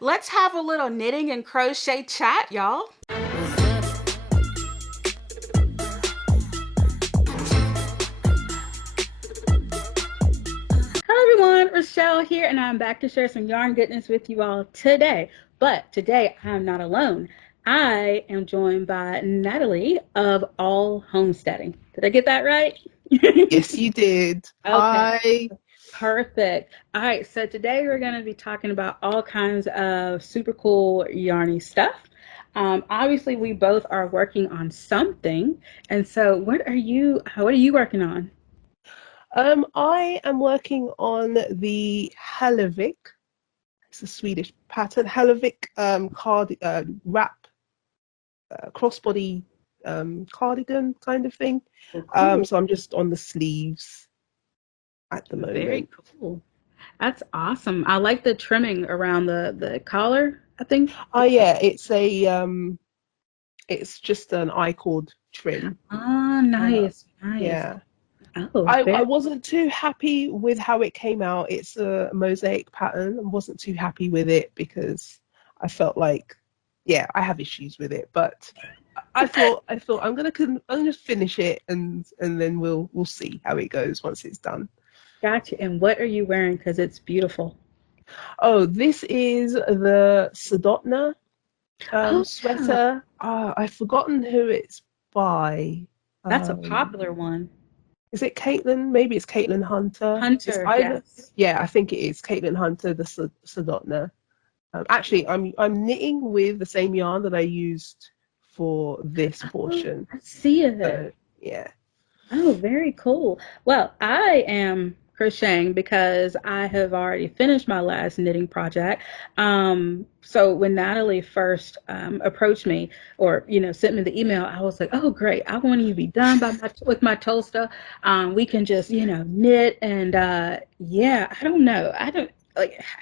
Let's have a little knitting and crochet chat, y'all. Hello everyone, Rochelle here, and I'm back to share some yarn goodness with you all today. But today I'm not alone. I am joined by Natalie of All Homesteading. Did I get that right? Yes, you did. Okay, Hi. perfect. All right, so today we're going to be talking about all kinds of super cool yarny stuff. Obviously, we both are working on something, and so what are you working on? I am working on the Halevik. It's a Swedish pattern. Halevik wrap crossbody cardigan kind of thing. Oh, cool. So I'm just on the sleeves at the Very moment. cool. That's awesome. I like the trimming around the collar, I think. Oh yeah, it's just an I-cord trim. Ah, Uh, nice, nice. yeah. Oh, I very. wasn't too happy with how it came out. It's a mosaic pattern. I wasn't too happy with it because I felt like, yeah, I have issues with it. But I thought I'm gonna finish it and then we'll see how it goes once it's done. Gotcha. And what are you wearing? Because it's beautiful. Oh, this is the Sadotna Oh, yeah. sweater. I've forgotten who it's by. That's a popular Um, one. Is it Caitlin? Maybe it's Caitlin Hunter. It's Hunter, either, yes. yeah, I think it is Caitlin Hunter, the Sadotna. Actually, I'm knitting with the same yarn that I used for this Oh, portion. I see it. So yeah. Oh, very cool. Well, I am crocheting because I have already finished my last knitting project. So when Natalie first approached me or sent me the email, I was like, oh great, I want you to be done with my Tolsta. We can just knit and yeah, I don't know. I don't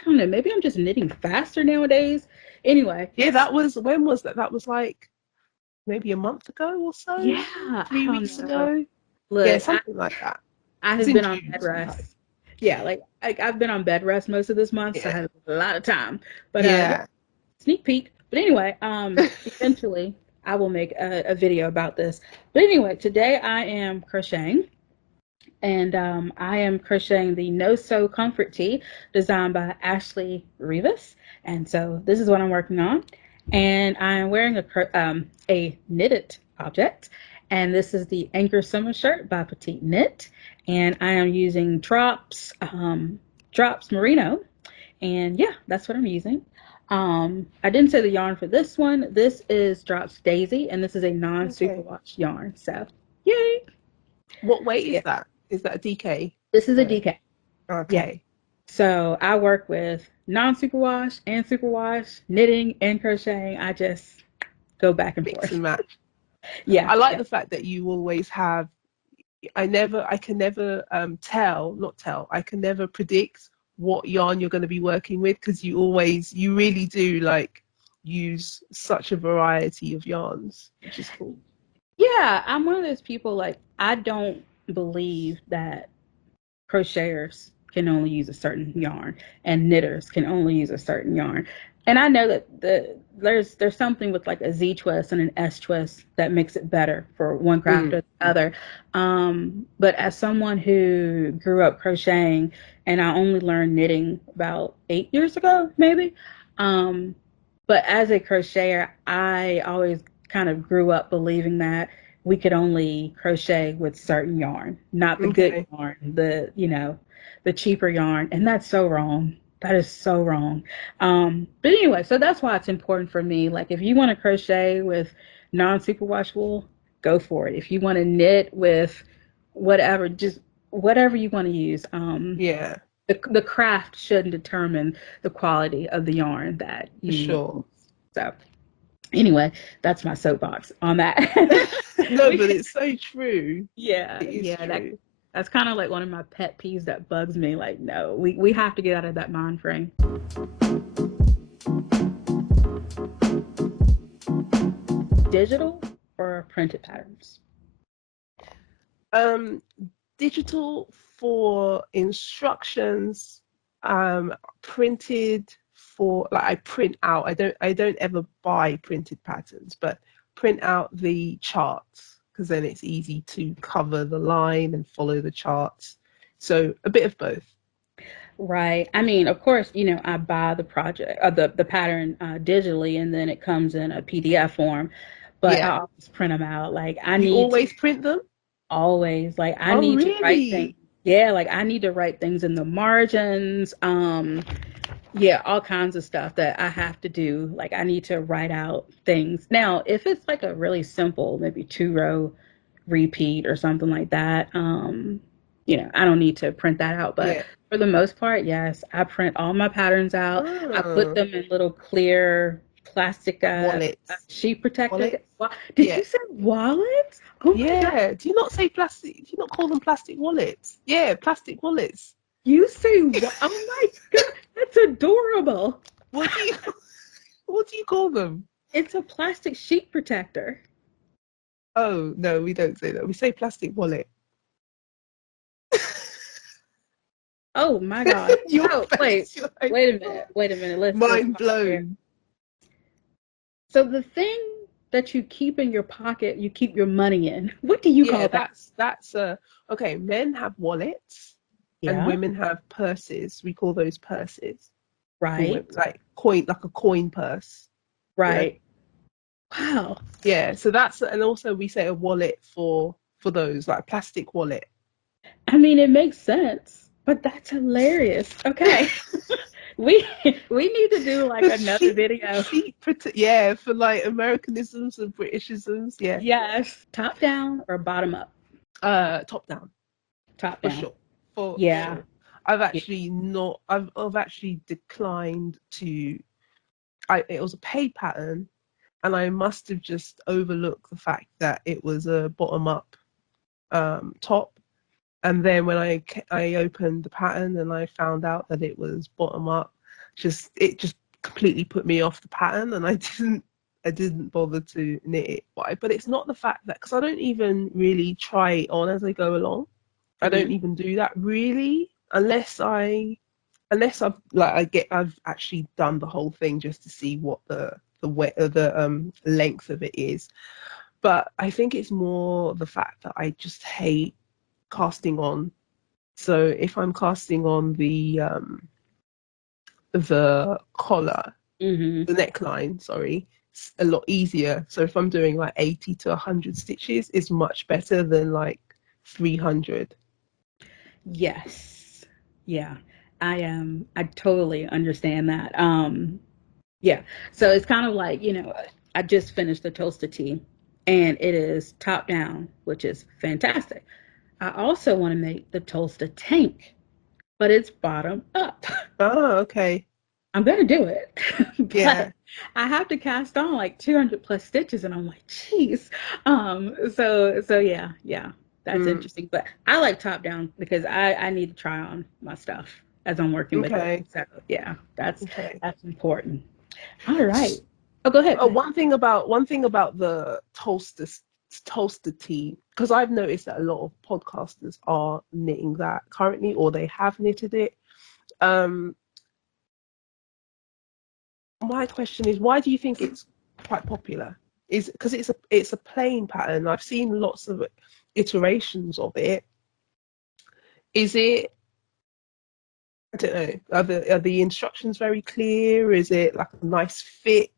know. Maybe I'm just knitting faster nowadays. Anyway, Yeah, that was when was that? That was like maybe a month ago or so, yeah, I three don't weeks know. ago. Yeah, Look, something like that. I It was have in been on June bed sometime. rest. Yeah, I've been on bed rest most of this month, so I Yeah. had a lot of time. But yeah, Yeah. sneak peek. But anyway, eventually I will make a video about this. But anyway, today I am crocheting, and I am crocheting the No Sew Comfort Tee designed by Ashley Rivas. And so this is what I'm working on, and I am wearing a knitted object, and this is the Anchor Summer Shirt by Petite Knit, and I am using Drops Merino, and yeah, that's what I'm using. I didn't say the yarn for this one. This is Drops Daisy, and this is a Okay. non-superwash yarn. So, yay! What weight So is yeah, that? Is that a DK? this is a Uh, DK. Yeah. okay. So I work with non-superwash and superwash, knitting and crocheting. I just go back and Mix forth. and match. Yeah, I like yeah. the fact that you always have. I can never not tell. I can never predict what yarn you're going to be working with because you really do like use such a variety of yarns, which is cool. Yeah, I'm one of those people like I don't believe that crocheters can only use a certain yarn and knitters can only use a certain yarn. And I know that there's something with like a Z twist and an S twist that makes it better for one craft Mm, or the other. But as someone who grew up crocheting and I only learned knitting about 8 years ago, maybe. Um, but as a crocheter, I always kind of grew up believing that we could only crochet with certain yarn, not the good okay. yarn, the cheaper yarn. And that's so wrong. That is so wrong. But anyway, so that's why it's important for me. Like if you want to crochet with non-superwash wool, go for it. If you want to knit with whatever, just whatever you want to use. Yeah, The craft shouldn't determine the quality of the yarn that for you use. sure. So anyway, that's my soapbox on that. No, we, but it's so true. yeah, It is yeah, true. that's kind of like one of my pet peeves that bugs me. Like, no, we have to get out of that mind frame. Digital or printed patterns? Um, Digital for instructions, printed for, like, I print out. I don't ever buy printed patterns, but print out the charts, because then it's easy to cover the line and follow the charts. So a bit of both. Right. I mean, of course, I buy the project or the pattern digitally, and then it comes in a PDF form. But I Yeah. always print them out. Like I You need to always print them? always like I Oh, need to write things. really? Yeah, like I need to write things in the margins. Yeah, all kinds of stuff that I have to do. Like I need to write out things. Now, if it's like a really simple, maybe 2 row repeat or something like that, I don't need to print that out. But Yeah. for the most part, yes, I print all my patterns out. I put Oh, them in little clear plastic wallets. sheet protectors. Wallets? Did Yeah. you say wallets? Oh my God. Yeah. Do you not say plastic? Do you not call them plastic wallets? Yeah, plastic wallets. You say what? Oh my God. That's adorable. What do you what do you call them? It's a plastic sheet protector. Oh, no, we don't say that. We say plastic wallet. Oh my God. Your Oh, face, you're like, wait a minute. Wait a minute. Let's mind pause here. blown. So the thing that you keep in your pocket, you keep your money in. What do you Yeah, call that? that's okay. Men have wallets and Yeah, women have purses. We call those purses for right, women, like coin, like a coin purse. You know? right. Wow. Yeah. So that's, and also we say a wallet for those, like plastic wallet. I mean, it makes sense, but that's hilarious. Okay. We we need to do like Because another video. yeah, for like Americanisms and Britishisms. Yeah. Yes. Top down or bottom up? Top down. Top For down. sure. For Yeah. sure. I've Yeah. actually not. I've actually declined to. It was a paid pattern, and I must have just overlooked the fact that it was a bottom up top. And then when I opened the pattern and I found out that it was bottom up, it just completely put me off the pattern, and I didn't bother to knit it. But it's not the fact that, because I don't even really try it on as I go along. I don't Mhm. even do that really, unless I've actually done the whole thing just to see what the length of it is. But I think it's more the fact that I just hate casting on. So if I'm casting on the collar, Mhm. the neckline, sorry, it's a lot easier. So if I'm doing like 80 to 100 stitches, it's much better than like 300. Yes. Yeah. I totally understand that. Yeah. So it's kind of like, I just finished the Tolsta tea and it is top down, which is fantastic. I also want to make the Tolsta tank, but it's bottom up. Oh, okay. I'm gonna do it, but Yeah. I have to cast on like 200 plus stitches, and I'm like, geez. So yeah, yeah, that's Mm, interesting. But I like top down because I need to try on my stuff as I'm working with it. okay. So yeah, that's Okay. that's important. All right. Oh, go ahead. Go ahead. One thing about the toaster tea, because I've noticed that a lot of podcasters are knitting that currently, or they have knitted it. Um, my question is, why do you think it's quite popular? Is because it's a plain pattern. I've seen lots of iterations of it. Is it? I don't know. Are the instructions very clear? Is it like a nice fit?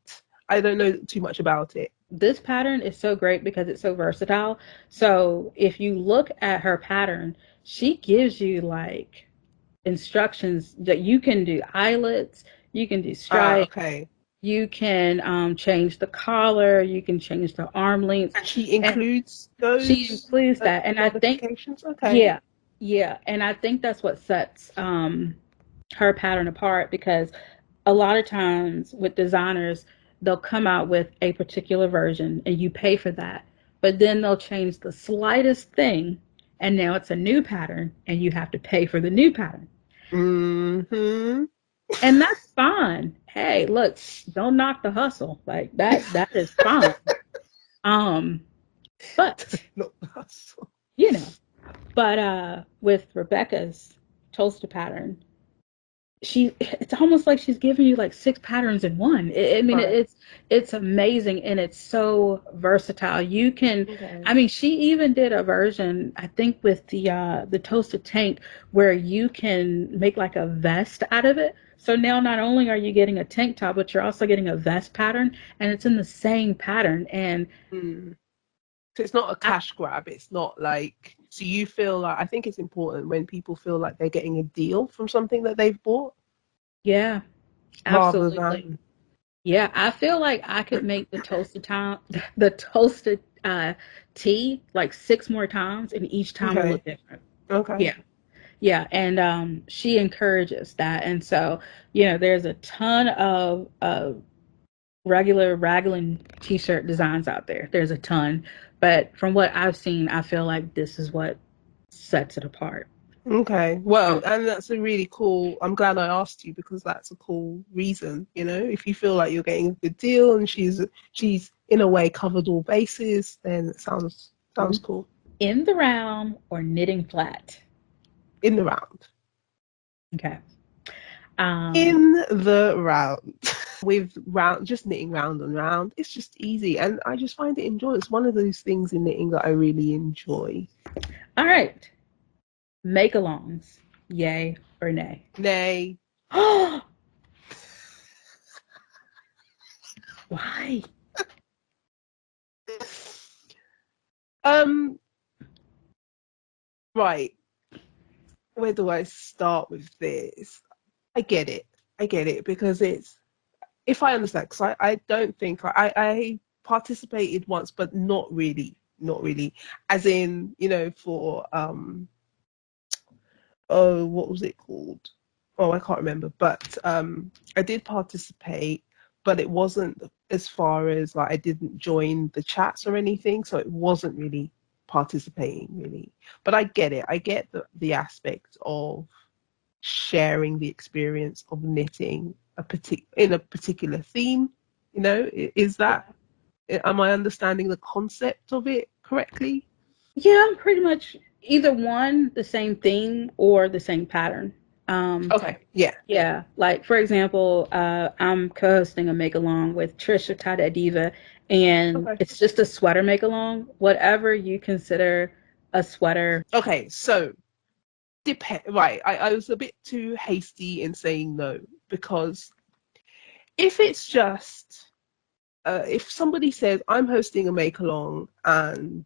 I don't know too much about it. This pattern is so great because it's so versatile. So if you look at her pattern, she gives you like instructions that you can do eyelets, you can do Ah, stripes, okay. you can change the collar, you can change the arm lengths, And she and includes she those includes that. And I think, modifications. Okay. yeah, yeah, and I think that's what sets her pattern apart because a lot of times with designers, they'll come out with a particular version and you pay for that, but then they'll change the slightest thing and now it's a new pattern and you have to pay for the new pattern. Hmm. And that's fine. Hey, look, don't knock the hustle. Like that is fine. Um, but Not the hustle. you know, but with Rebecca's toaster pattern, it's almost like she's giving you like six patterns in one. I mean, Right. it's amazing, and it's so versatile. You can, Okay. I mean, she even did a version, I think, with the toasted tank, where you can make like a vest out of it. So now not only are you getting a tank top, but you're also getting a vest pattern, and it's in the same pattern. And Mm. So it's not a I, cash grab. It's not like, so you feel like, I think it's important when people feel like they're getting a deal from something that they've bought yeah, rather absolutely. than, Yeah, I feel like I could make the toasted time, the toasted tea like six more times, and each time will okay, look different. okay, Yeah, yeah, and she encourages that, and so there's a ton of regular raglan t-shirt designs out there. There's a ton, but from what I've seen, I feel like this is what sets it apart. okay. Well, and that's a really cool, I'm glad I asked you because that's a cool reason, you know, if you feel like you're getting a good deal and she's in a way covered all bases, then it sounds cool. In the round or knitting flat. In the round. Okay. Um, In the round. With round, just knitting round and round, it's just easy, and I just find it enjoyable. It's one of those things in knitting that I really enjoy. all right. Make-alongs, yay or nay? Nay. Why? um right, where do I start with this? I get it. I get it because it's, if I understand, because I don't think I participated once, but not really, not really, as in, you know, for oh, what was it called? Oh, I can't remember. But I did participate, but it wasn't as far as like I didn't join the chats or anything, so it wasn't really participating really. But I get it. I get the aspect of sharing the experience of knitting in a particular theme. You know, is that, am I understanding the concept of it correctly? Yeah, I'm pretty much either one, the same theme or the same pattern. Um, Okay. Yeah. yeah, like for example, I'm co-hosting a make along with Trisha Tada Diva, and Okay. it's just a sweater make along. Whatever you consider a sweater. Okay. So right, I was a bit too hasty in saying no because if it's just if somebody says I'm hosting a make along and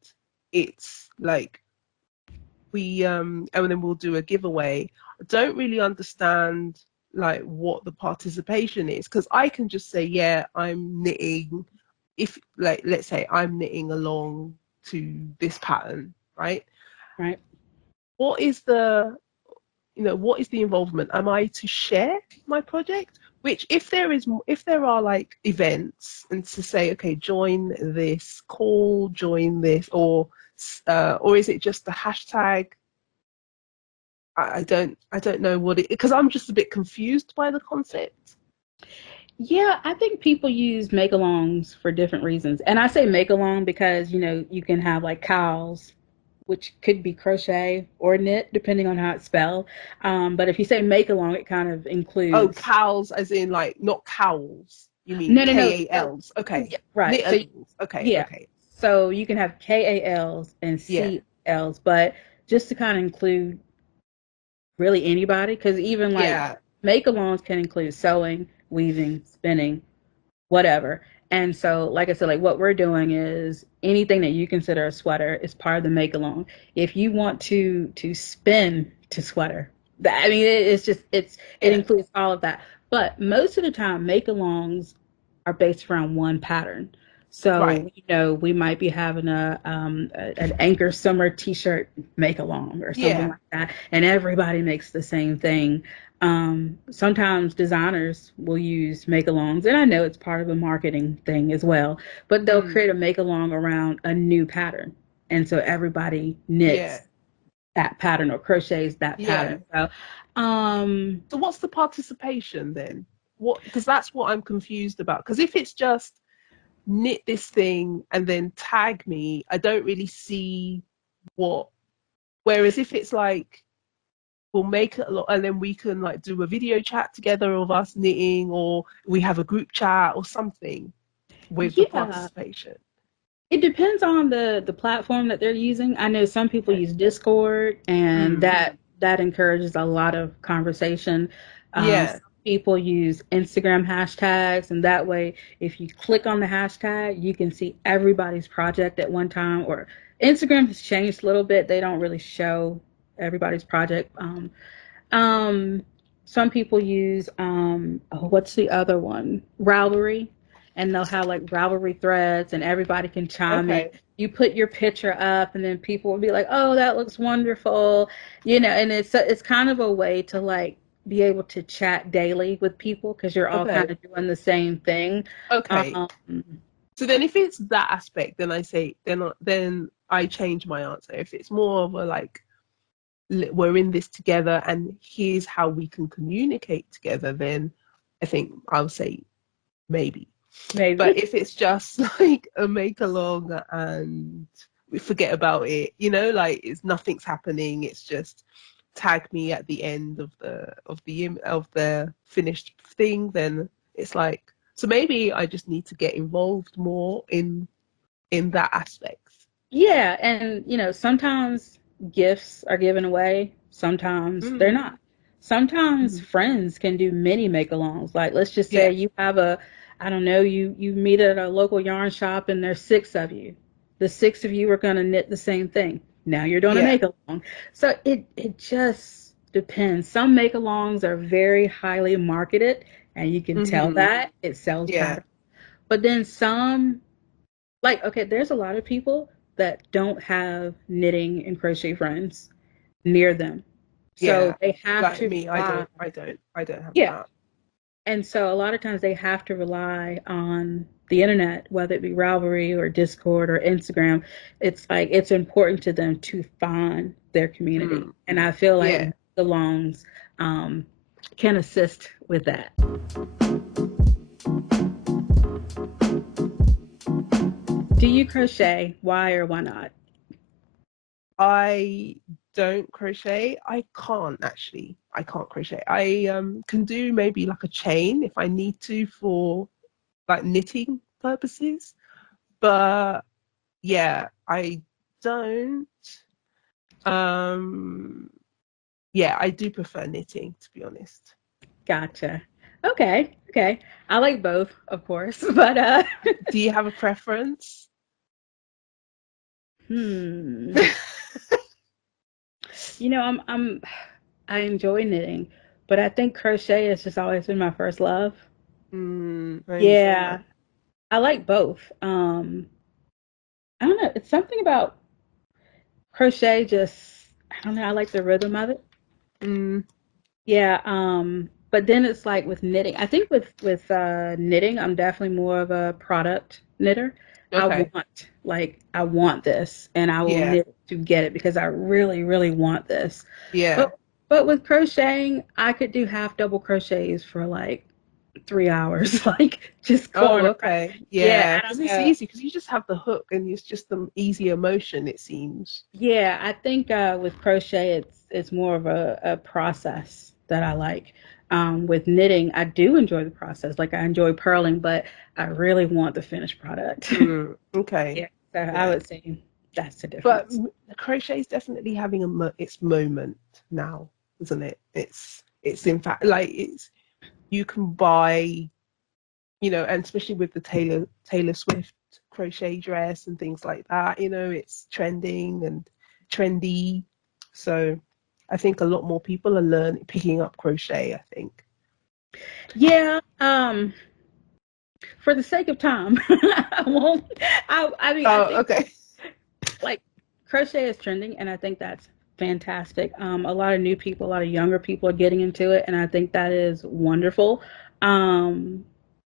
it's like we and then we'll do a giveaway, I don't really understand like what the participation is because I can just say yeah I'm knitting, if like let's say I'm knitting along to this pattern, right? Right? What is the, you know, what is the involvement? Am I to share my project? Which, if there are like events and to say, okay, join this call, join this, or is it just the hashtag? I don't know what it, because I'm just a bit confused by the concept. Yeah, I think people use make-alongs for different reasons. And I say make-along because, you can have like cows, which could be crochet or knit, depending on how it's spelled. But if you say make-along, it kind of Oh, includes. cows, as in like not cowls. You mean No, no, no. So, KALs? Okay, yeah, right. So, knit-alongs. Okay, yeah. okay, So you can have KALs and yeah, CLs, but just to kind of include really anybody, because even like yeah, make-alongs can include sewing, weaving, spinning, whatever. And so, like I said, like what we're doing is anything that you consider a sweater is part of the make along. If you want to spin to sweater, I mean, it yeah. includes all of that. But most of the time, make alongs are based around one pattern. Right. So, we might be having an Anchor Summer T-shirt make along or something Yeah. like that, and everybody makes the same thing. Sometimes designers will use make-alongs, and I know it's part of a marketing thing as well, but they'll Mm, create a make-along around a new pattern. And so everybody yeah. knits that pattern or crochets that Yeah. pattern. So, um, So what's the participation then? What, because that's what I'm confused about. Because if it's just knit this thing and then tag me, I don't really see what. Whereas if it's like we'll make it a lot, and then we can like do a video chat together of us knitting, or we have a group chat or something with the Yeah, participation. it depends on the platform that they're using. I know some people Okay. use Discord, and Mm. that encourages a lot of conversation. Yeah. Some people use Instagram hashtags, and that way, if you click on the hashtag, you can see everybody's project at one time. Or Instagram has changed a little bit; they don't really show everybody's project. Um, some people use oh, what's the other one? Ravelry, and they'll have like Ravelry threads, and everybody can chime in. Okay. You put your picture up, and then people will be like, "Oh, that looks wonderful," you know. And it's kind of a way to like be able to chat daily with people because you're all kind Okay. of doing the same thing. Okay. Um, So then, if it's that aspect, then I say, then I change my answer. If it's more of a like, we're in this together, and here's how we can communicate together, then I think I'll say maybe. But maybe. if it's just like a make along and we forget about it, like it's nothing's happening, it's just tag me at the end of the finished thing, then it's like, so maybe I just need to get involved more in that aspect. Yeah, and sometimes gifts are given away, sometimes they're Mm. not. Sometimes Mhm. friends can do mini make-alongs. Like let's just say Yeah, you have I don't know, you meet at a local yarn shop and there's six of you. The six of you are gonna knit the same thing. Now you're doing a yeah. make-along. So it just depends. Some make-alongs are very highly marketed and you can tell Hmm. that it sells Yeah. patterns. But then some, like, okay, there's a lot of people that don't have knitting and crochet friends near them. So Yeah. they have Like to me, I rely, don't I don't I don't have yeah. that. And so a lot of times they have to rely on the internet, whether it be Ravelry or Discord or Instagram. It's like it's important to them to find their community. Mm. And I feel like Yeah. belongs um, can assist with that. Do you crochet? Why or why not? I don't crochet. I can't actually. I can't crochet. I can do maybe like a chain if I need to for like knitting purposes. But yeah, I don't. Um yeah, I do prefer knitting, to be honest. Gotcha. Okay. Okay. I like both, of course, but Do you have a preference? hmm. I enjoy knitting, but I think crochet has just always been my first love. I Yeah, understand. I like both. I don't know, it's something about crochet just I don't know, I like the rhythm of it. Mm, Yeah, but then it's like with knitting. I think with knitting, I'm definitely more of a product knitter. okay. I want this and I will Yeah. knit to get it because I really, really want this. Yeah. But but with crocheting, I could do half double crochets for like 3 hours, like just Oh, going around. okay. Yeah, Yeah, I because don't it's know. easy because you just have the hook and it's just the easier motion, it seems. Yeah, I think with crochet, it's more of a process that I like. With knitting, I do enjoy the process. Like I enjoy purling, but I really want the finished product. Mm, okay. Yeah, so I Yeah. would say that's the But difference. crochet is definitely having its moment now, isn't it? It's in fact like it's you can buy, and especially with the Taylor Swift crochet dress and things like that, it's trending and trendy. So I think a lot more people are picking up crochet, I think. Yeah, for the sake of time, I won't. I mean, I Oh, think okay. like crochet is trending, and I think that's fantastic. A lot of new people, a lot of younger people are getting into it, and I think that is wonderful. Um,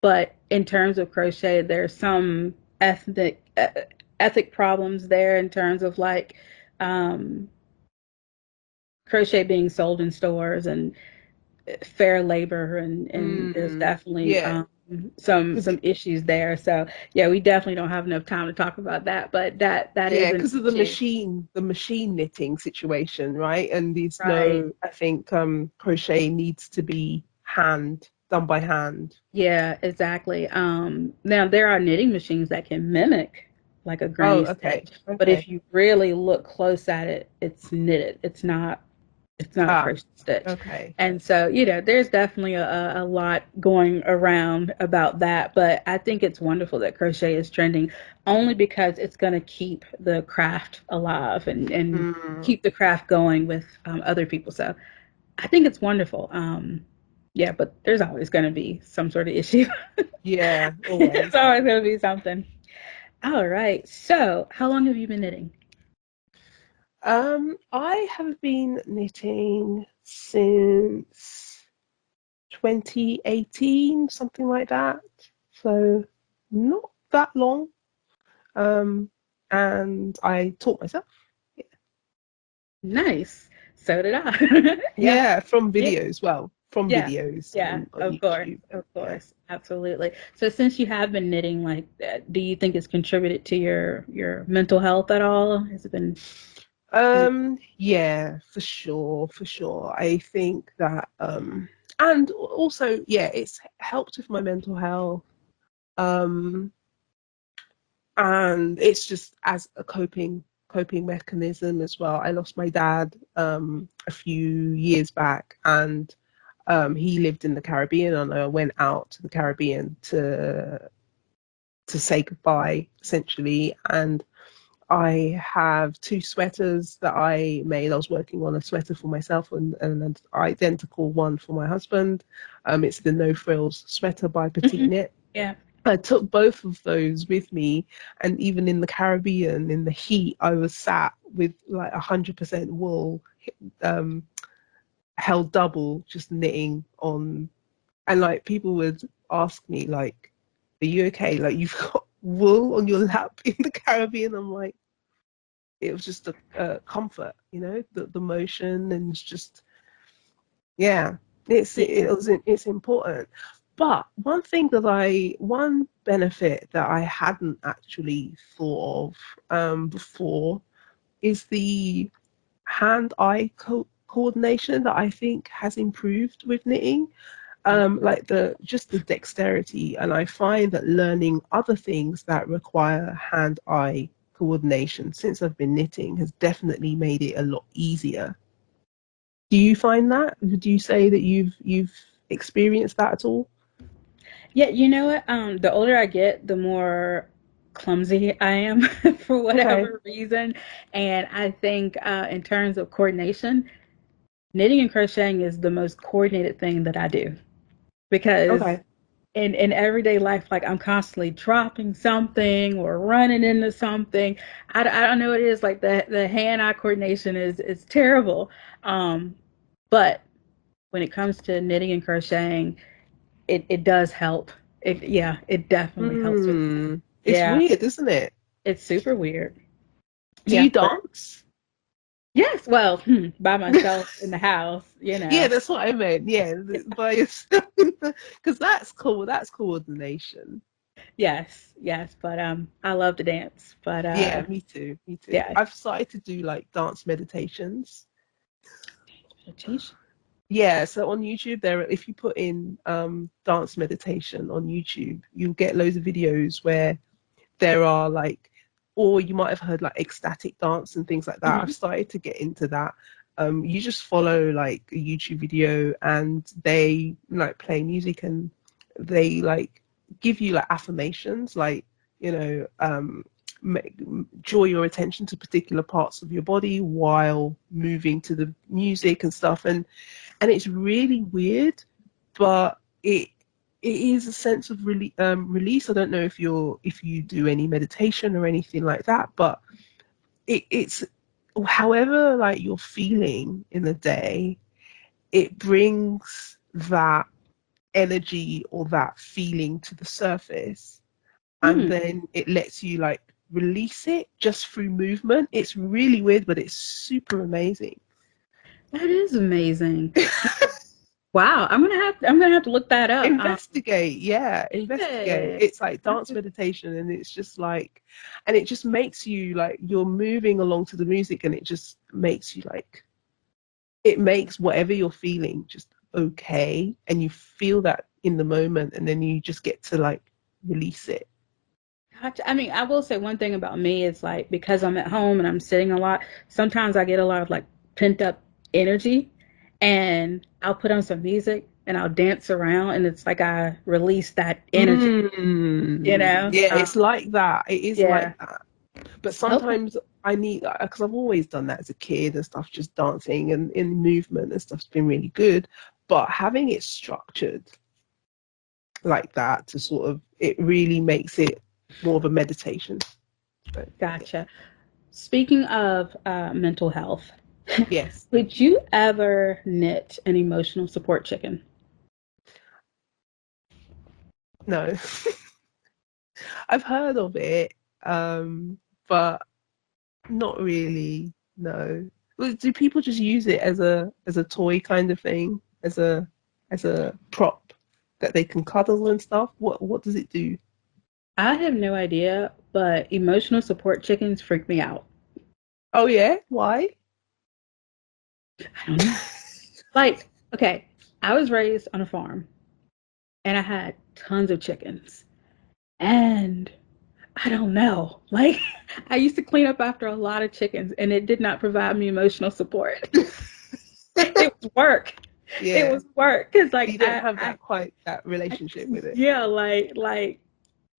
but in terms of crochet, there's some ethnic ethic problems there in terms of like um, crochet being sold in stores and fair labor, and there's Mm, definitely yeah. some issues there. So yeah, we definitely don't have enough time to talk about that, but that Yeah, is an because of issue. the machine knitting situation, right? And there's Right. no, I think crochet needs to be done by hand. Yeah, exactly. Now there are knitting machines that can mimic like a Oh, granny okay, stitch, but okay. if you really look close at it, it's knitted. It's not a Ah, crochet stitch. okay. And so, there's definitely a lot going around about that, but I think it's wonderful that crochet is trending only because it's going to keep the craft alive and Mm, keep the craft going with other people. So I think it's wonderful. Yeah, but there's always going to be some sort of issue. yeah, It's always. always going to be something. All right. So, how long have you been knitting? I have been knitting since 2018, something like that. So not that long. Um, and I taught myself. Nice. So did I. Yeah. Yeah, from Yeah. videos. Well, from Yeah. videos Yeah. on Of course. YouTube. Of Yeah. course. Absolutely. So since you have been knitting like that, do you think it's contributed to your mental health at all? Has it been Yeah, for sure, for sure. I think that and also, yeah, it's helped with my mental health. Um and it's just as a coping mechanism as well. I lost my dad a few years back, and he lived in the Caribbean, and I went out to the Caribbean to say goodbye essentially. And I have two sweaters that I made. I was working on a sweater for myself and an identical one for my husband. It's the No Frills sweater by Petite Mhm. Knit. Yeah. I took both of those with me, and even in the Caribbean, in the heat, I was sat with like 100% wool, um, held double, just knitting on. And like people would ask me, like, "Are you okay? Like you've got wool on your lap in the Caribbean?" I'm like, it was just a comfort, the motion, and it's just, yeah, Yeah. it's important. But one benefit that I hadn't actually thought of before is the hand-eye coordination that I think has improved with knitting. Like the dexterity, and I find that learning other things that require hand-eye coordination since I've been knitting has definitely made it a lot easier. Do you find that? Would you say that you've experienced that at all? Yeah, you know what? The older I get, the more clumsy I am for Okay. whatever reason. And I think in terms of coordination, knitting and crocheting is the most coordinated thing that I do because Okay. in everyday life, like I'm constantly dropping something or running into something. I don't know what it is. Like the hand-eye coordination is terrible. Um, but when it comes to knitting and crocheting, it does help. It definitely helps with that. Hmm. It's Yeah, weird, isn't it? it's super weird. Do Yeah, you but dance? yes, well, by myself in the house, Yeah, that's what I meant. Yeah, by yourself, because that's cool. That's coordination. Yes, yes, but I love to dance, but Yeah, me too. Me too. yeah, I've started to do like dance meditations. meditation. Yeah, so on YouTube, if you put in dance meditation on YouTube, you'll get loads of videos where there are like, or you might have heard like ecstatic dance and things like that. I've Hmm. started to get into that. You just follow like a YouTube video, and they like play music, and they like give you like affirmations, like, you know, draw your attention to particular parts of your body while moving to the music and stuff. And it's really weird, but it is a sense of release. I don't know if you do any meditation or anything like that, but it's however like you're feeling in the day, it brings that energy or that feeling to the surface, and Hmm, then it lets you like release it just through movement. It's really weird, but it's super amazing. that is amazing. Wow, I'm gonna have to look that up. Investigate, yeah, investigate. Yeah. It's like dance meditation, and it's just like, and it just makes you like you're moving along to the music, and it just makes you like, it makes whatever you're feeling just okay, and you feel that in the moment, and then you just get to like release it. Gotcha. I mean, I will say one thing about me is like because I'm at home and I'm sitting a lot, sometimes I get a lot of like pent up energy and I'll put on some music and I'll dance around and it's like I release that energy, you know? Yeah, it's like that. It is like Yeah. that. But Okay. sometimes I need, because I've always done that as a kid and stuff, just dancing and in movement and stuff's been really good. But having it structured like that to sort of, it really makes it more of a meditation. So, yeah. Gotcha. Speaking of mental health, Yes. would you ever knit an emotional support chicken? No. I've heard of it, but not really. No. Well, do people just use it as a toy kind of thing, as a prop that they can cuddle and stuff? What does it do? I have no idea, but emotional support chickens freak me out. Oh yeah, why? I don't know. Like, okay, I was raised on a farm and I had tons of chickens. And I don't know. Like, I used to clean up after a lot of chickens and it did not provide me emotional support. It was work. It Yeah, was work. Cause you like don't have that quite that I relationship with it. yeah, like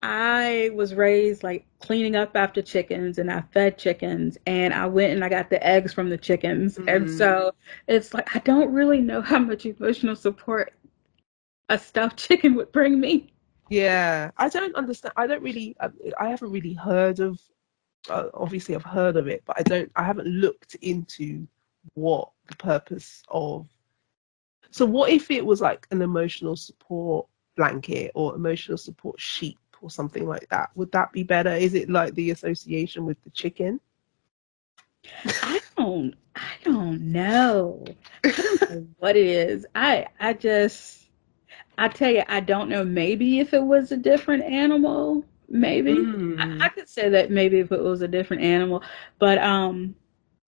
I was raised like cleaning up after chickens and I fed chickens and I went and I got the eggs from the chickens. And Mm, so it's like I don't really know how much emotional support a stuffed chicken would bring me. yeah, I don't understand. I don't really. I haven't really heard of. Obviously, I've heard of it, but I don't. I haven't looked into what the purpose of. So, what if it was like an emotional support blanket or emotional support sheep or something like that? Would that be better? Is it like the association with the chicken? I don't know. I don't know what it is. I just I tell you, I don't know. Maybe if it was a different animal, maybe. I Mm, could say that maybe if it was a different animal, but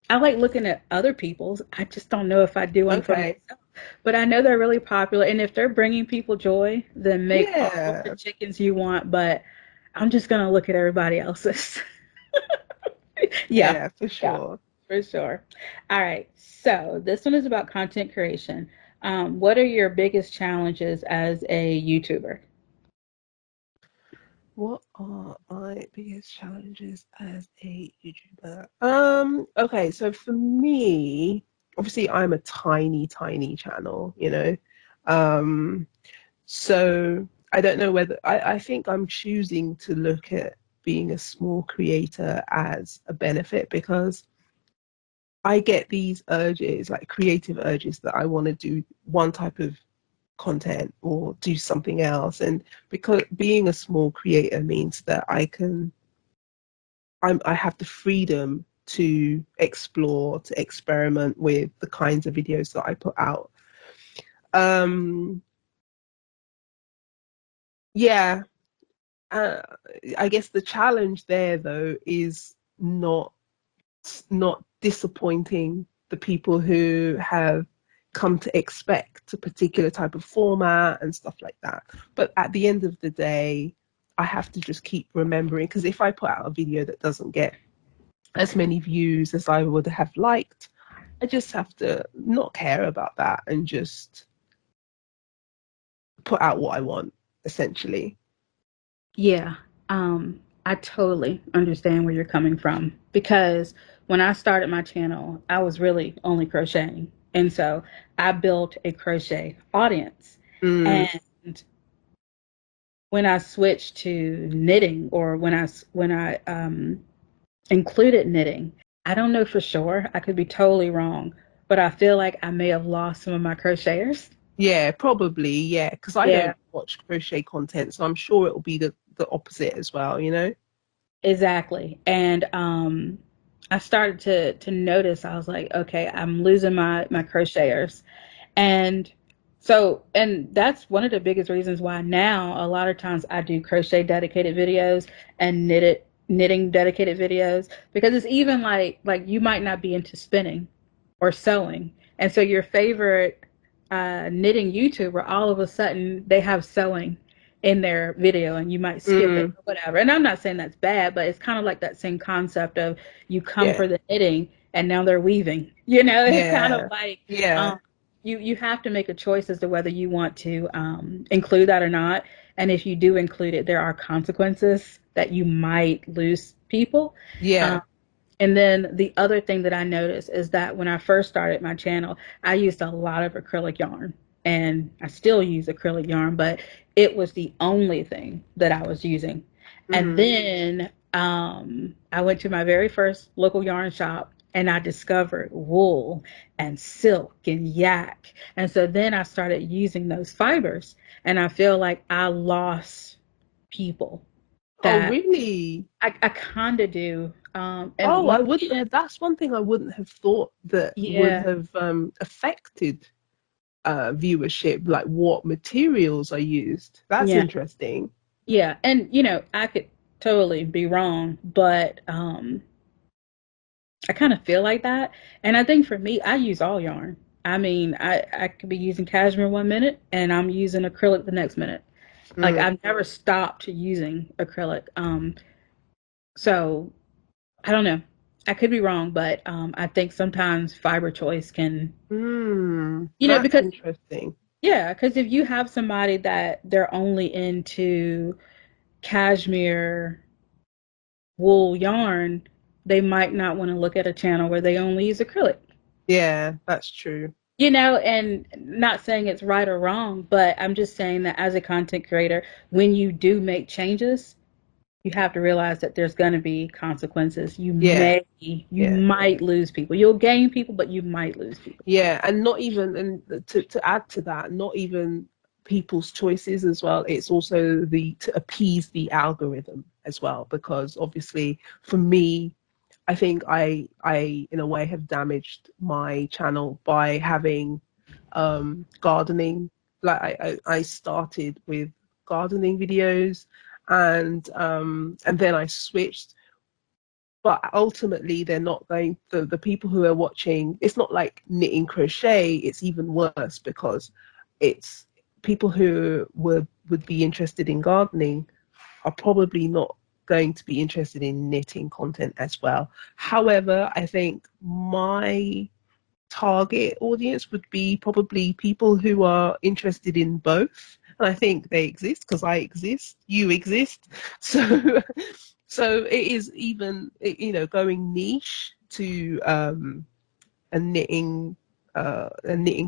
I like looking at other people's. I just don't know if I do one for okay. myself. But I know they're really popular, and if they're bringing people joy, then make all the Yeah. chickens you want. But I'm just gonna look at everybody else's. Yeah, Yeah, for yeah, sure. for sure. All right, so this one is about content creation. What are your biggest challenges as a YouTuber? What are my biggest challenges as a YouTuber? Okay, so for me, obviously I'm a tiny, tiny channel, you know. Um, so I don't know whether I think I'm choosing to look at being a small creator as a benefit because I get these urges, like creative urges that I want to do one type of content or do something else. And because being a small creator means that I have the freedom to explore, to experiment with the kinds of videos that I put out. Um, yeah, uh, I guess the challenge there though is not disappointing the people who have come to expect a particular type of format and stuff like that. But at the end of the day, I have to just keep remembering because if I put out a video that doesn't get as many views as I would have liked, I just have to not care about that and just put out what I want, essentially. Yeah, I totally understand where you're coming from because when I started my channel, I was really only crocheting. And so I built a crochet audience. Mm, And when I switched to knitting or when I included knitting, I don't know for sure. I could be totally wrong, but I feel like I may have lost some of my crocheters. yeah, probably, yeah, because I Yeah, don't watch crochet content, so I'm sure it'll be the opposite as well, you know? exactly. And I started to notice I was like, okay, I'm losing my crocheters. And So, and that's one of the biggest reasons why now a lot of times I do crochet dedicated videos and knitting dedicated videos, because it's even like you might not be into spinning or sewing, and so your favorite knitting YouTuber, all of a sudden they have sewing in their video and you might skip it Mm, or whatever. And I'm not saying that's bad, but it's kind of like that same concept of you come yeah, for the knitting and now they're weaving. You know, it's kind of yeah, like yeah, um, you have to make a choice as to whether you want to include that or not. And if you do include it, there are consequences that you might lose people. yeah. Um, and then the other thing that I noticed is that when I first started my channel, I used a lot of acrylic yarn, and I still use acrylic yarn, but it was the only thing that I was using. And Mm-hmm. then I went to my very first local yarn shop and I discovered wool and silk and yak. And so then I started using those fibers, and I feel like I lost people Oh, that really? I kind of do. And Oh, I one wouldn't have. That's one thing I wouldn't have thought that would Yeah, have affected viewership, like what materials are used. That's yeah, interesting. yeah. And I could totally be wrong, but I kind of feel like that. And I think for me, I use all yarn. I mean, I could be using cashmere one minute and I'm using acrylic the next minute. Like Mm. I've never stopped using acrylic. So I don't know. I could be wrong, but I think sometimes fiber choice can, That's because interesting. yeah, because if you have somebody that they're only into cashmere wool yarn, they might not want to look at a channel where they only use acrylic. Yeah, that's true. And not saying it's right or wrong, but I'm just saying that as a content creator, when you do make changes, you have to realize that there's going to be consequences. Yeah, You yeah. might lose people. You'll gain people, but you might lose people. Yeah, and not even, and to add to that, not even people's choices as well. It's also the to appease the algorithm as well, because obviously for me, I think I in a way have damaged my channel by having gardening. Like I started with gardening videos, and then I switched, but ultimately they're not going, the people who are watching, it's not like knitting crochet, it's even worse because it's people who would be interested in gardening are probably not going to be interested in knitting content as well. However, I think my target audience would be probably people who are interested in both. And I think they exist because I exist, you exist. So so it is even, going niche to a knitting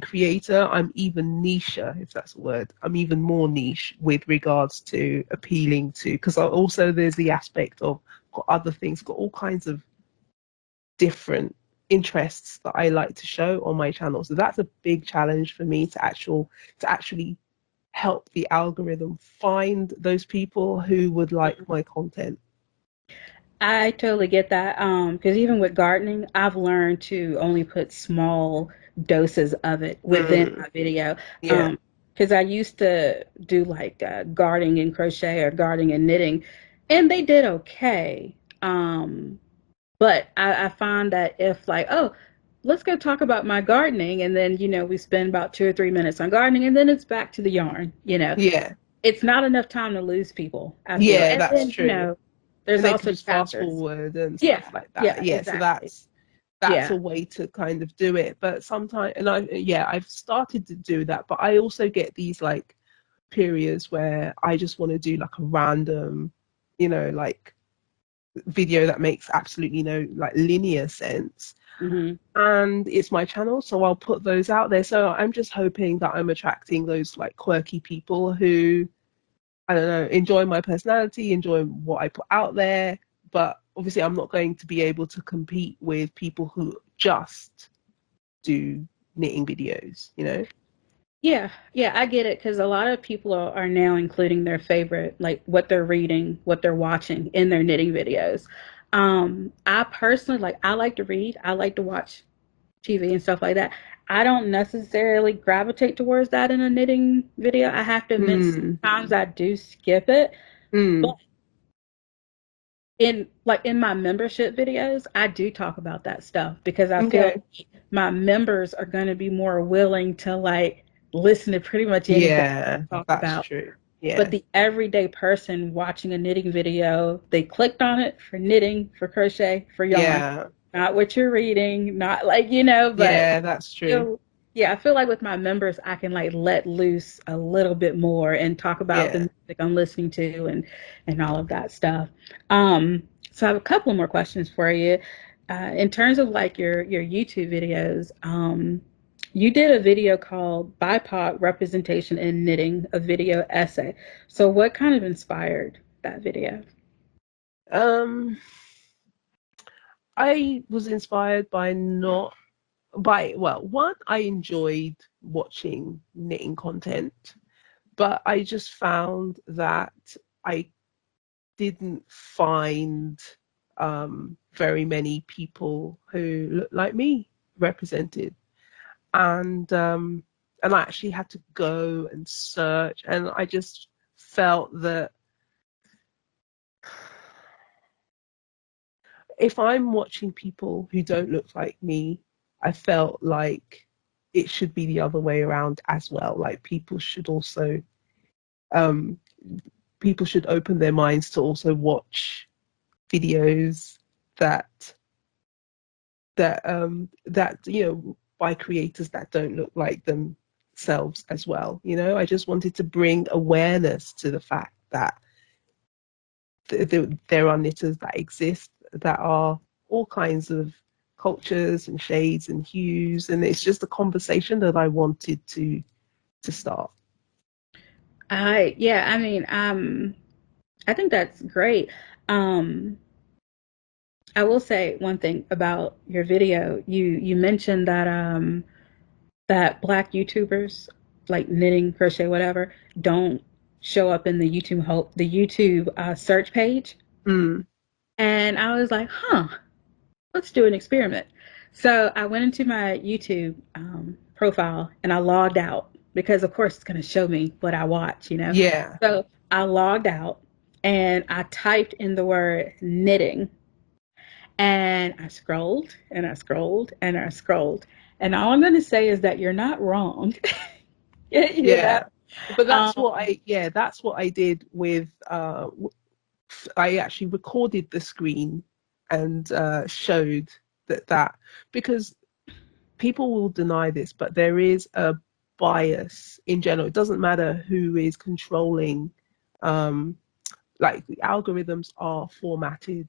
creator. I'm even nicher, if that's a word. I'm even more niche with regards to appealing to, because also there's the aspect of, got other things, got all kinds of different interests that I like to show on my channel. So that's a big challenge for me to actually help the algorithm find those people who would like my content. I totally get that. Because even with gardening, I've learned to only put small doses of it within Mm, my video. yeah. Because I used to do like gardening and crochet or gardening and knitting, and they did okay. But I find that if like, oh, let's go talk about my gardening, and then we spend about 2 or 3 minutes on gardening, and then it's back to the yarn. Yeah. It's not enough time to lose people, I feel. Yeah, And that's then true. there's And they could also just fast chapters. forward and Yeah, stuff like that. yeah, Yeah, so exactly. that's Yeah. a way to kind of do it. But sometimes, and I've started to do that, but I also get these like periods where I just want to do like a random, like video that makes absolutely no like linear sense. Hmm. And it's my channel, so I'll put those out there. So I'm just hoping that I'm attracting those like quirky people who, I don't know, enjoy my personality, enjoy what I put out there. But obviously, I'm not going to be able to compete with people who just do knitting videos. Yeah, yeah, I get it because a lot of people are now including their favorite, like what they're reading, what they're watching in their knitting videos. I personally I like to read, I like to watch TV and stuff like that. I don't necessarily gravitate towards that in a knitting video. I have to admit, Mm, sometimes I do skip it. But mm, in my membership videos, I do talk about that stuff because I feel okay. my members are going to be more willing to like listen to pretty much anything Yeah, I talk that's about. true. But Yeah. the everyday person watching a knitting video, they clicked on it for knitting, for crochet, for yarn, Yeah. not what you're reading, not like, but Yeah, that's true. feel, yeah, I feel like with my members, I can like let loose a little bit more and talk about the Yeah. music I'm listening to and all of that stuff. Um, so I have a couple more questions for you. In terms of like your YouTube videos, you did a video called BIPOC Representation in Knitting, a video essay. So what kind of inspired that video? Um, I was inspired well, one, I enjoyed watching knitting content, but I just found that I didn't find very many people who look like me represented. And and I actually had to go and search, and I just felt that if I'm watching people who don't look like me, I felt like it should be the other way around as well. Like um, people should open their minds to also watch videos that that by creators that don't look like themselves as well. I just wanted to bring awareness to the fact that there are knitters that exist that are all kinds of cultures and shades and hues, and it's just a conversation that I wanted to start. I mean, I think that's great. Um, I will say one thing about your video. You mentioned that that black YouTubers like knitting, crochet, whatever, don't show up in the YouTube search page. Mm, And I was like, huh, let's do an experiment. So I went into my YouTube profile and I logged out because, of course, it's going to show me what I watch. yeah. So I logged out and I typed in the word knitting and I scrolled and I scrolled and I scrolled. And all I'm going to say is that you're not wrong. you know, Yeah, but um, that's what I did with I actually recorded the screen and showed that because people will deny this, but there is a bias in general. It doesn't matter who is controlling, um, like the algorithms are formatted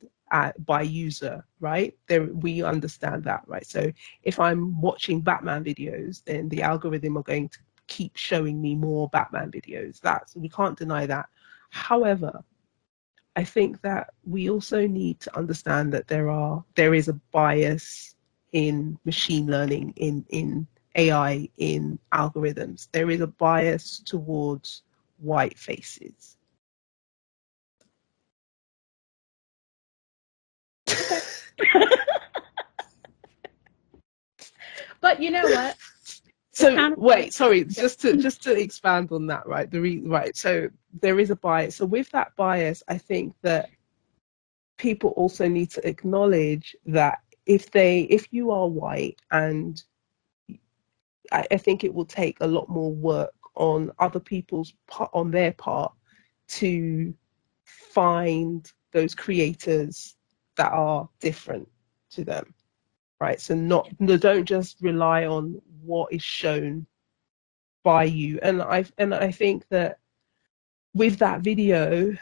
by user, right? There, we understand that, right? So if I'm watching Batman videos, then the algorithm are going to keep showing me more Batman videos. We can't deny that. However, I think that we also need to understand that there is a bias in machine learning, in AI, in algorithms. There is a bias towards white faces. okay. But you know what? It's So kind of like, wait, sorry, yeah. just to expand on that, right? Right. So there is a bias. So with that bias, I think that people also need to acknowledge that if you are white, and I think it will take a lot more work on other people's part, on their part, to find those creators that are different to them, right? So no, don't just rely on what is shown by you. And I think that with that video,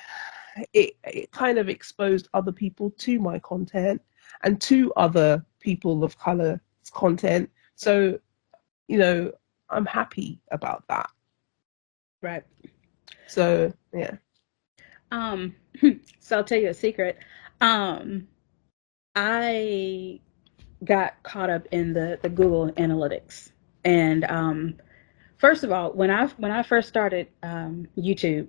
it kind of exposed other people to my content and to other people of color's content. So, you know, I'm happy about that. Right. So yeah. Um, so I'll tell you a secret. Um, I got caught up in the Google Analytics, and first of all, when I first started YouTube,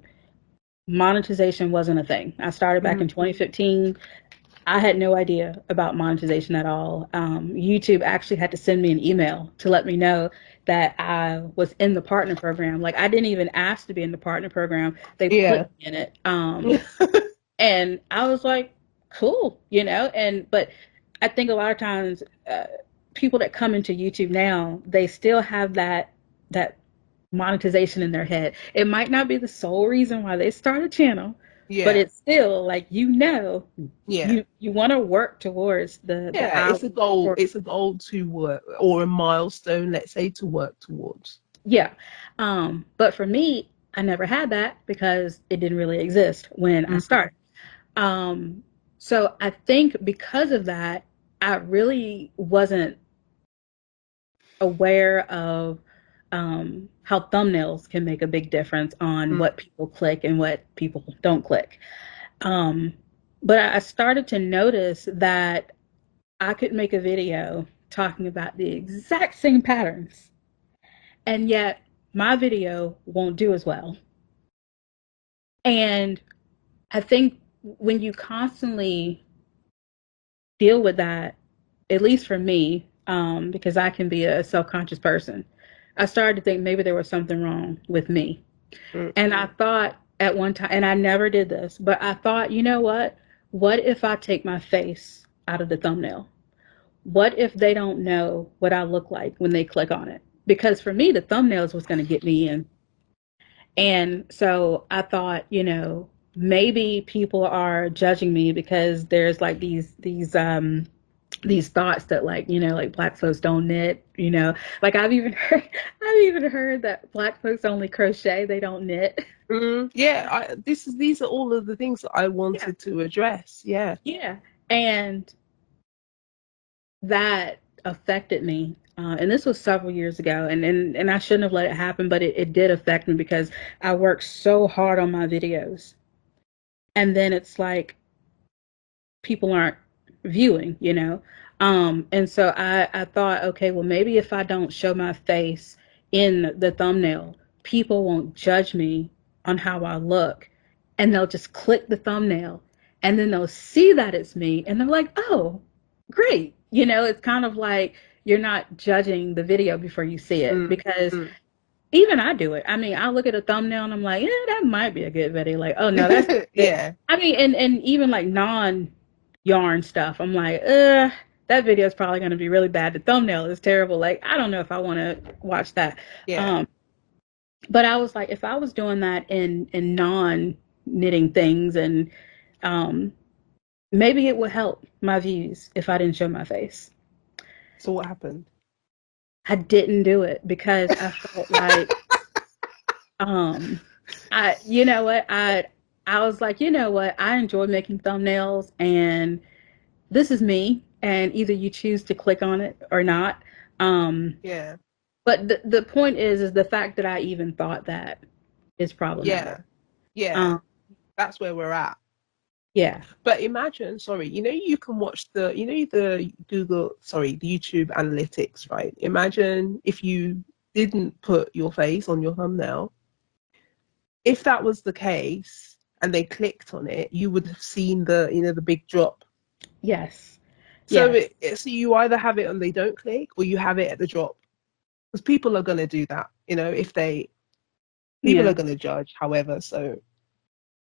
monetization wasn't a thing. I started back Mm, in 2015. I had no idea about monetization at all. YouTube actually had to send me an email to let me know that I was in the partner program. Like I didn't even ask to be in the partner program. They put Yeah. me in it. And I was like, cool, you know. And but I think a lot of times people that come into YouTube now, they still have that monetization in their head. It might not be the sole reason why they start a channel, but Yeah. it's still like Yeah. you want to work towards the Yeah, it's a hours goal. or It's a goal to work, or a milestone, let's say, to work towards. yeah. But for me, I never had that because it didn't really exist when I Mm. started. Um, so I think because of that, I really wasn't aware of how thumbnails can make a big difference on Mm. what people click and what people don't click. Um, but I started to notice that I could make a video talking about the exact same patterns, and yet my video won't do as well. And I think when you constantly deal with that, at least for me, because I can be a self-conscious person, I started to think maybe there was something wrong with me. Mm. And I thought at one time, and I never did this, but I thought, you know what? What if I take my face out of the thumbnail? What if they don't know what I look like when they click on it? Because for me, the thumbnails was going to get me in. And so I thought, maybe people are judging me because there's like these thoughts that like like black folks don't knit, like I've even heard that black folks only crochet, they don't knit. Mm. Yeah, these are all of the things that I Yeah. wanted to address. Yeah. Yeah. And that affected me, and this was several years ago, and I shouldn't have let it happen, but it did affect me because I worked so hard on my videos, and then it's like people aren't viewing, and so I thought, okay, well, maybe if I don't show my face in the thumbnail, people won't judge me on how I look, and they'll just click the thumbnail, and then they'll see that it's me, and they're like, oh, great. It's kind of like you're not judging the video before you see it, Mm. because Mm. even I do it. I mean, I look at a thumbnail and I'm like, yeah, that might be a good video. Like, oh no, that's not good. Yeah. I mean, and even like non-yarn stuff, I'm like, that video is probably going to be really bad. The thumbnail is terrible. Like, I don't know if I want to watch that. Yeah. Um, but I was like, if I was doing that in non-knitting things, and um, maybe it would help my views if I didn't show my face. So what happened? I didn't do it because I felt like Um, you know what? I was like, you know what? I enjoy making thumbnails, and this is me, and either you choose to click on it or not. Um, Yeah. but the point is the fact that I even thought that is Yeah. problematic. Yeah. Um, That's where we're at. yeah, But imagine, sorry, you can watch the the YouTube analytics, right? Imagine if you didn't put your face on your thumbnail. If that was the case and they clicked on it, you would have seen the big drop. yes, So yes, so you either have it and they don't click, or you have it at the drop. Because people are going to do that, if people are yeah. going to judge, however. So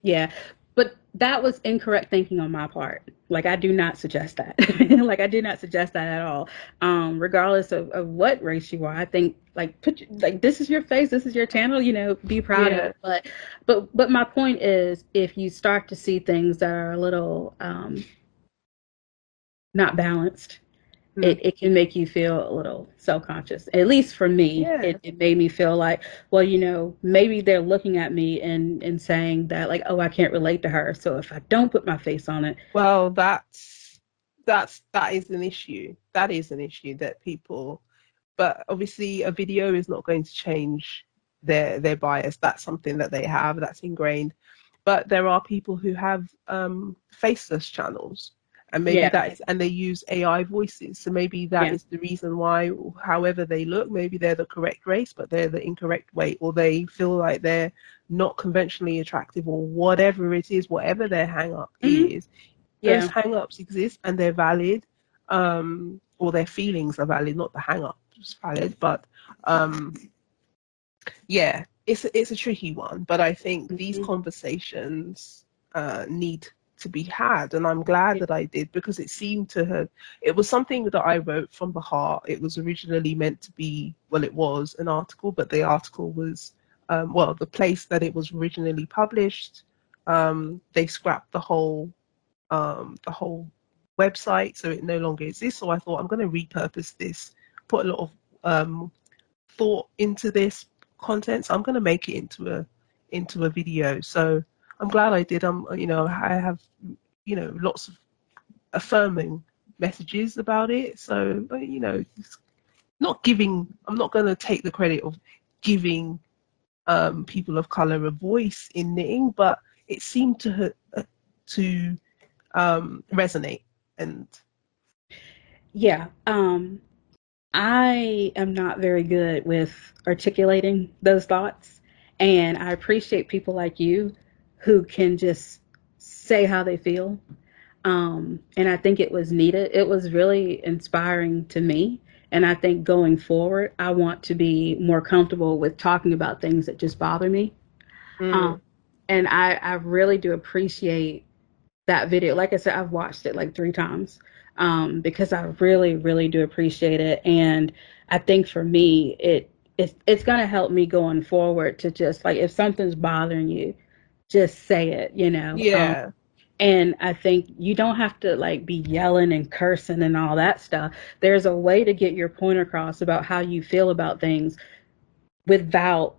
Yeah, but that was incorrect thinking on my part. Like I do not suggest that. Like I do not suggest that at all. Regardless of what race you are, I think like like this is your face, this is your channel. Be proud of yeah. it. But my point is, if you start to see things that are a little not balanced, Mm. it can make you feel a little self-conscious. At least for me, Yeah. it made me feel like, well, maybe they're looking at me and saying that like, oh, I can't relate to her. So if I don't put my face on it, Well, that is an issue. That is an issue that people, but obviously a video is not going to change their bias. That's something that they have, that's ingrained. But there are people who have faceless channels, and maybe yeah, that is, and they use AI voices. So maybe that yeah, is the reason why, however they look, maybe they're the correct race, but they're the incorrect weight, or they feel like they're not conventionally attractive, or whatever it is, whatever their hang up hmm is, Those Yeah. hang-ups exist and they're valid, or their feelings are valid, not the hang-up is valid. But um, yeah, it's a tricky one. But I think these Mhm. conversations need to be had, and I'm glad that I did, because it seemed to have, it was something that I wrote from the heart. It was originally meant to be, well, it was an article, but the article was, well, the place that it was originally published, they scrapped the whole website, so it no longer exists. So I thought, I'm going to repurpose this, put a lot of thought into this content. So I'm going to make it into a video. So I'm glad I did. I have, lots of affirming messages about it. So it's not giving. I'm not going to take the credit of giving people of color a voice in knitting, but it seemed to resonate. And Yeah. I am not very good with articulating those thoughts, and I appreciate people like you who can just say how they feel. And I think it was needed. It was really inspiring to me. And I think going forward, I want to be more comfortable with talking about things that just bother me. Um, mm, and I really do appreciate that video. Like I said, I've watched it like 3 times, because I really, really do appreciate it. And I think for me, it's gonna help me going forward to just like if something's bothering you, just say it, you know. yeah, And I think you don't have to like be yelling and cursing and all that stuff. There's a way to get your point across about how you feel about things without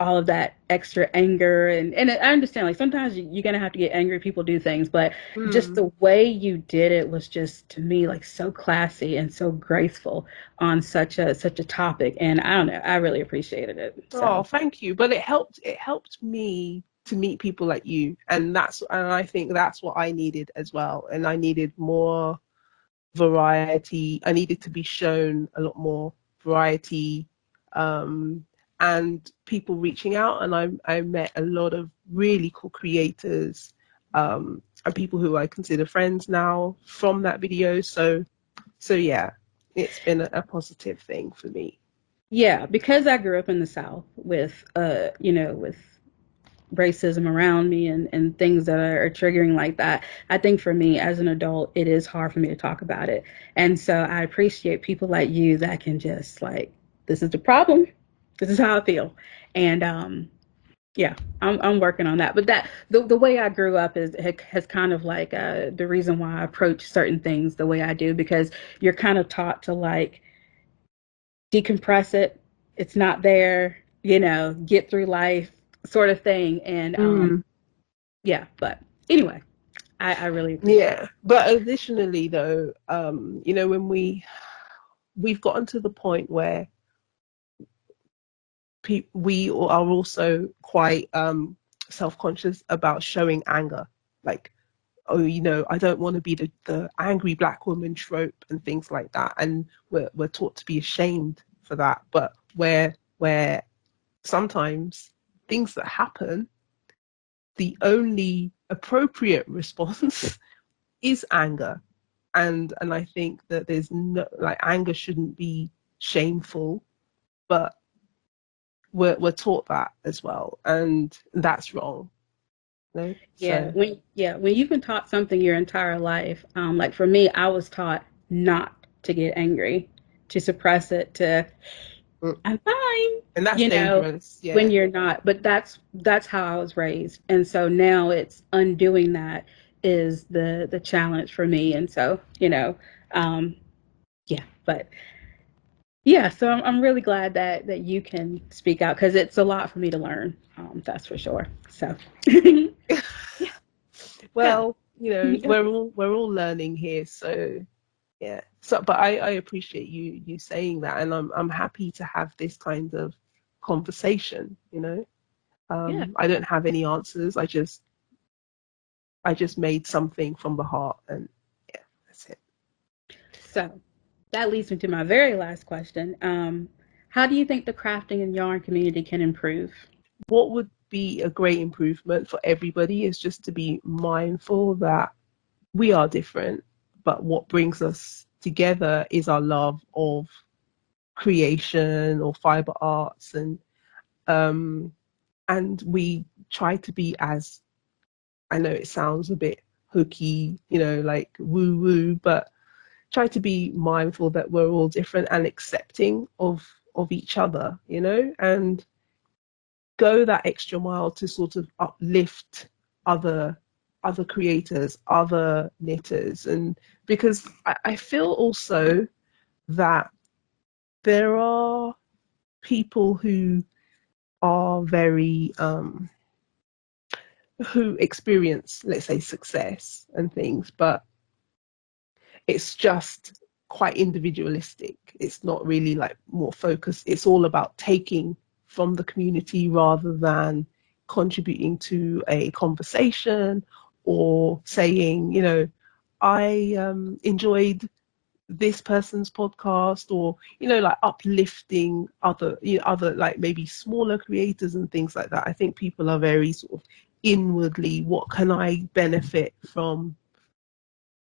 all of that extra anger. And I understand like sometimes you're gonna have to get angry, people do things, but just mm. the way you did it was just to me like so classy and so graceful on such a topic. And I don't know, I really appreciated it. Oh, So thank you. But it helped me to meet people like you, and I think that's what I needed as well. And I needed more variety. I needed to be shown a lot more variety, um, and people reaching out. And I met a lot of really cool creators, and people who I consider friends now from that video. So yeah, it's been a positive thing for me. yeah, because I grew up in the South with with racism around me and things that are triggering like that. I think for me as an adult, it is hard for me to talk about it. And so I appreciate people like you that can just like, this is the problem. This is how I feel. And yeah, I'm working on that. But the way I grew up has kind of like the reason why I approach certain things the way I do, because you're kind of taught to like decompress it. It's not there, get through life sort of thing. And Mm. yeah, but anyway, I really appreciate it. Yeah, but additionally though, when we've gotten to the point where we are also quite self-conscious about showing anger, like, oh, I don't want to be the angry black woman trope and things like that, and we're taught to be ashamed for that. But where sometimes things that happen, the only appropriate response is anger. And I think that there's no, like, anger shouldn't be shameful, but we're taught that as well, and that's wrong. Yeah, So when you've been taught something your entire life, like for me, I was taught not to get angry, to suppress it, to mm, I'm fine, and that's you know, dangerous. when Yeah. you're not. But that's how I was raised, and so now it's undoing that is the challenge for me. And so um, yeah, but yeah, so I'm really glad that you can speak out because it's a lot for me to learn. That's for sure. So yeah, good. Well, Good. we're all learning here, so yeah. So but I appreciate you saying that, and I'm happy to have this kind of conversation. Yeah. I don't have any answers. I just made something from the heart, and yeah, that's it. So that leads me to my very last question. How do you think the crafting and yarn community can improve? What would be a great improvement for everybody is just to be mindful that we are different, but what brings us together is our love of creation or fiber arts, um and we try to be as, I know it sounds a bit hooky, like woo woo, but try to be mindful that we're all different and accepting of each other, and go that extra mile to sort of uplift other other creators, other knitters, and because I feel also that there are people who are very who experience, let's say, success and things, but it's just quite individualistic. It's not really like more focused. It's all about taking from the community rather than contributing to a conversation or saying, I enjoyed this person's podcast, or like uplifting other other like maybe smaller creators and things like that. I think people are very sort of inwardly, what can I benefit from,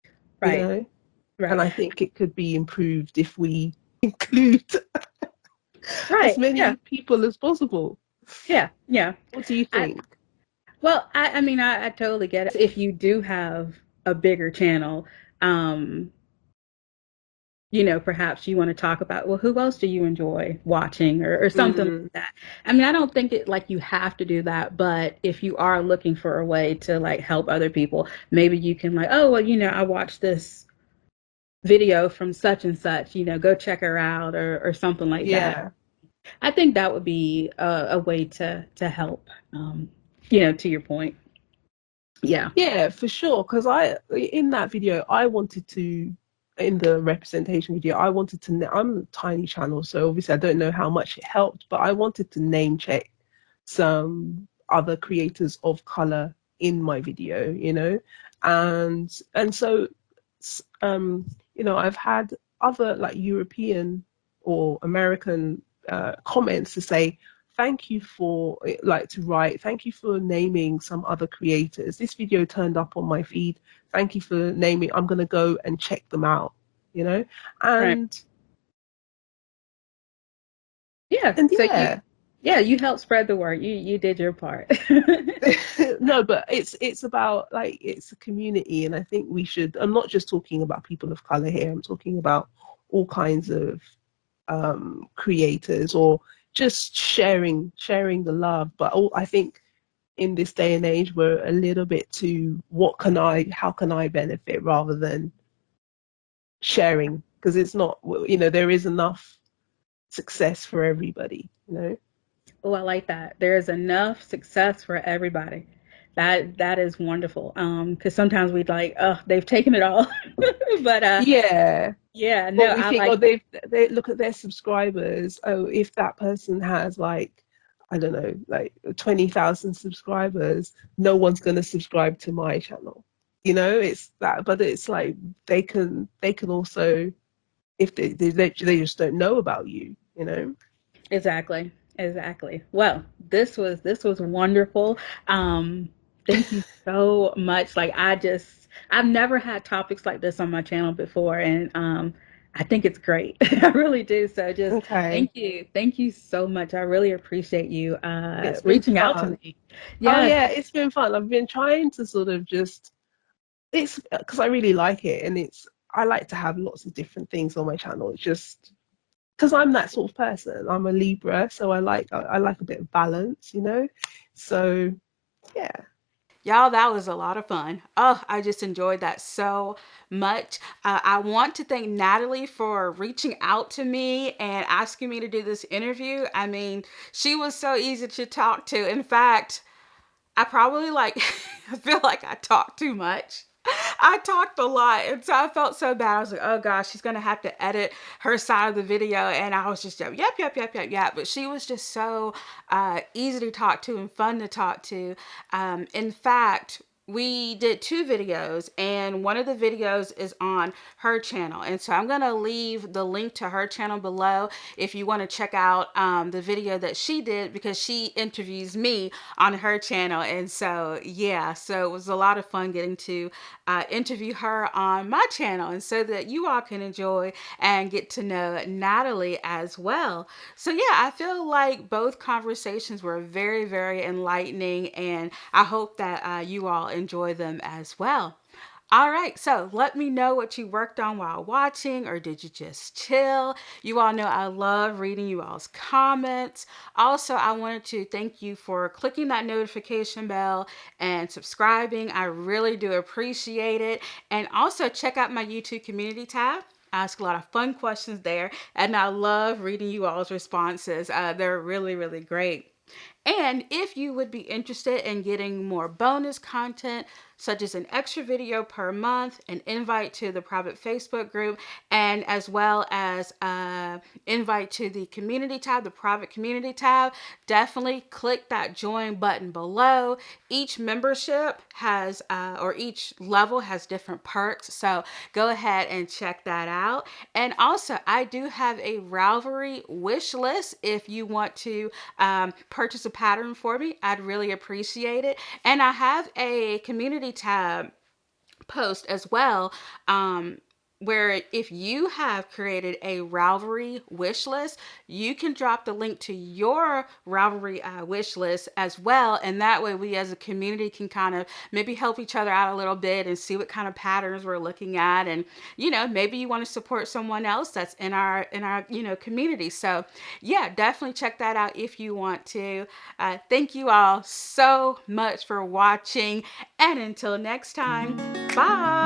you Right. know Right. and I think it could be improved if we include as Right. Yeah. many people as possible. Yeah. Yeah. What do you I, think? well, I mean, I totally get it. If you do have a bigger channel, um, perhaps you want to talk about, well, who else do you enjoy watching, or something like Mm, that. I mean, I don't think it like you have to do that, but if you are looking for a way to like help other people, maybe you can like, oh, well, I watched this video from such and such, go check her out, or something like that. yeah. I think that would be a way to help, to your point. Yeah. Yeah, for sure. Because in that video, I wanted to, in the representation video, I wanted to, I'm a tiny channel, so obviously I don't know how much it helped, but I wanted to name check some other creators of color in my video, and so, I've had other like European or American comments to say, thank you for like to write, thank you for naming some other creators. This video turned up on my feed. Thank you for naming. I'm gonna go and check them out, you know, Right. and Yeah. and So yeah. you helped spread the word. You did your part. No, but it's about like it's a community, and I think we should. I'm not just talking about people of color here. I'm talking about all kinds of creators, or just sharing the love. But I think in this day and age, we're a little bit too, how can I benefit, rather than sharing, because it's not, there is enough success for everybody. Oh, I like that. There is enough success for everybody. That is wonderful. Because sometimes we'd like, oh, they've taken it all. But Yeah. yeah, no, But we I think, oh, like they look at their subscribers. Oh, if that person has like, I don't know, like 20,000 subscribers, no one's going to subscribe to my channel. It's that, but it's like they can also, if they just don't know about you. exactly, exactly. Well, this was wonderful. Um, Thank you so much. Like I've never had topics like this on my channel before, and I think it's great. I really do. So just Okay. thank you so much. I really appreciate you It's been reaching out to fun. me. Oh Yes. yeah, it's been fun. I've been trying to sort of just, it's because I really like it, and I like to have lots of different things on my channel. It's just because I'm that sort of person. I'm a Libra, so I like a bit of balance. So yeah. Y'all, that was a lot of fun. Oh, I just enjoyed that so much. I want to thank Natalie for reaching out to me and asking me to do this interview. I mean, she was so easy to talk to. In fact, I probably like, I feel like I talk too much. I talked a lot, and so I felt so bad. I was like, oh gosh, she's gonna have to edit her side of the video, and I was just yep, yep, yep, yep, yep, yep. But she was just so easy to talk to and fun to talk to. In fact, we did 2 videos, and one of the videos is on her channel. And so I'm going to leave the link to her channel below if you want to check out the video that she did, because she interviews me on her channel. And so, yeah, so it was a lot of fun getting to interview her on my channel, and so that you all can enjoy and get to know Natalie as well. So, yeah, I feel like both conversations were very, very enlightening, and I hope that you all enjoy them as well. All right, so let me know what you worked on while watching, or did you just chill? You all know I love reading you all's comments. Also, I wanted to thank you for clicking that notification bell and subscribing. I really do appreciate it. And also, check out my YouTube community tab. I ask a lot of fun questions there, and I love reading you all's responses. They're really, really great. And if you would be interested in getting more bonus content, such as an extra video per month, an invite to the private Facebook group, and as well as invite to the community tab, the private community tab, definitely click that join button below. Each membership has, or each level has different perks. So go ahead and check that out. And also, I do have a Ravelry wish list if you want to purchase a pattern for me. I'd really appreciate it. And I have a community tab post as well, where if you have created a Ravelry wish list, you can drop the link to your Ravelry wish list as well. And that way we as a community can kind of maybe help each other out a little bit and see what kind of patterns we're looking at. And, you know, maybe you want to support someone else that's in our, you know, community. So yeah, definitely check that out if you want to. Thank you all so much for watching. And until next time, bye.